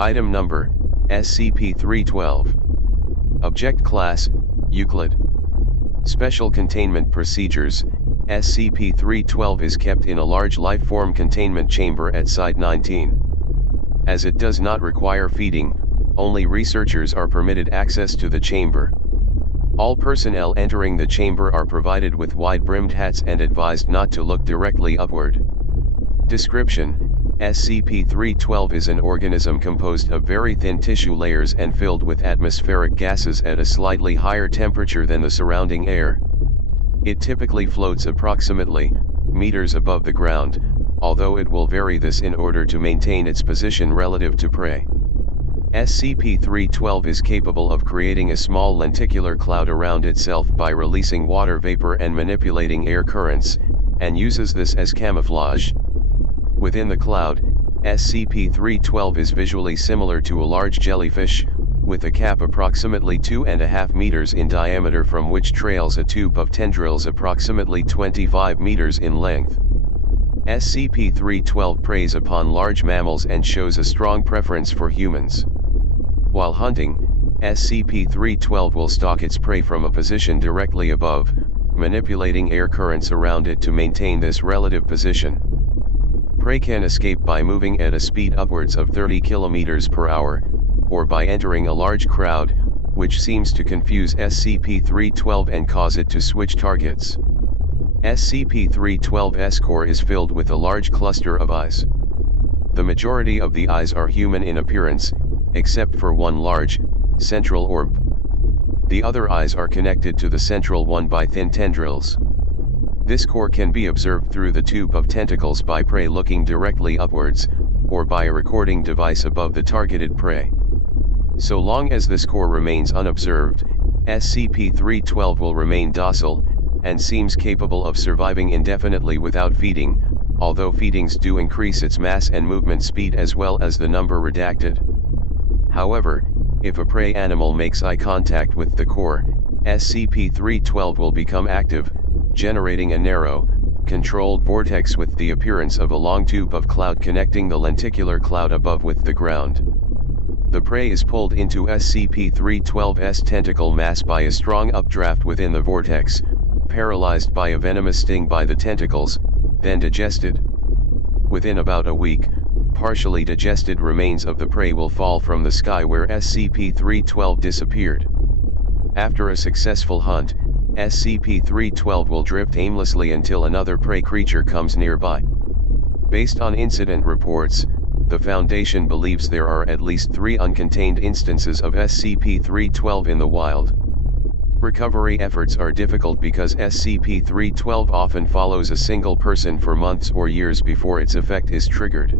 Item Number, SCP-312. Object Class, Euclid. Special Containment Procedures, SCP-312 is kept in a large life-form containment chamber at Site-19. As it does not require feeding, only researchers are permitted access to the chamber. All personnel entering the chamber are provided with wide-brimmed hats and advised not to look directly upward. Description: SCP-312 is an organism composed of very thin tissue layers and filled with atmospheric gases at a slightly higher temperature than the surrounding air. It typically floats approximately meters above the ground, although it will vary this in order to maintain its position relative to prey. SCP-312 is capable of creating a small lenticular cloud around itself by releasing water vapor and manipulating air currents, and uses this as camouflage. Within the cloud, SCP-312 is visually similar to a large jellyfish, with a cap approximately 2.5 meters in diameter from which trails a tube of tendrils approximately 25 meters in length. SCP-312 preys upon large mammals and shows a strong preference for humans. While hunting, SCP-312 will stalk its prey from a position directly above, manipulating air currents around it to maintain this relative position. Prey can escape by moving at a speed upwards of 30 km per hour, or by entering a large crowd, which seems to confuse SCP-312 and cause it to switch targets. SCP-312's core is filled with a large cluster of eyes. The majority of the eyes are human in appearance, except for one large, central orb. The other eyes are connected to the central one by thin tendrils. This core can be observed through the tube of tentacles by prey looking directly upwards, or by a recording device above the targeted prey. So long as this core remains unobserved, SCP-312 will remain docile, and seems capable of surviving indefinitely without feeding, although feedings do increase its mass and movement speed as well as the number redacted. However, if a prey animal makes eye contact with the core, SCP-312 will become active, generating a narrow, controlled vortex with the appearance of a long tube of cloud connecting the lenticular cloud above with the ground. The prey is pulled into SCP-312's tentacle mass by a strong updraft within the vortex, paralyzed by a venomous sting by the tentacles, then digested. Within about a week, partially digested remains of the prey will fall from the sky where SCP-312 disappeared. After a successful hunt, SCP-312 will drift aimlessly until another prey creature comes nearby. Based on incident reports, the Foundation believes there are at least 3 uncontained instances of SCP-312 in the wild. Recovery efforts are difficult because SCP-312 often follows a single person for months or years before its effect is triggered.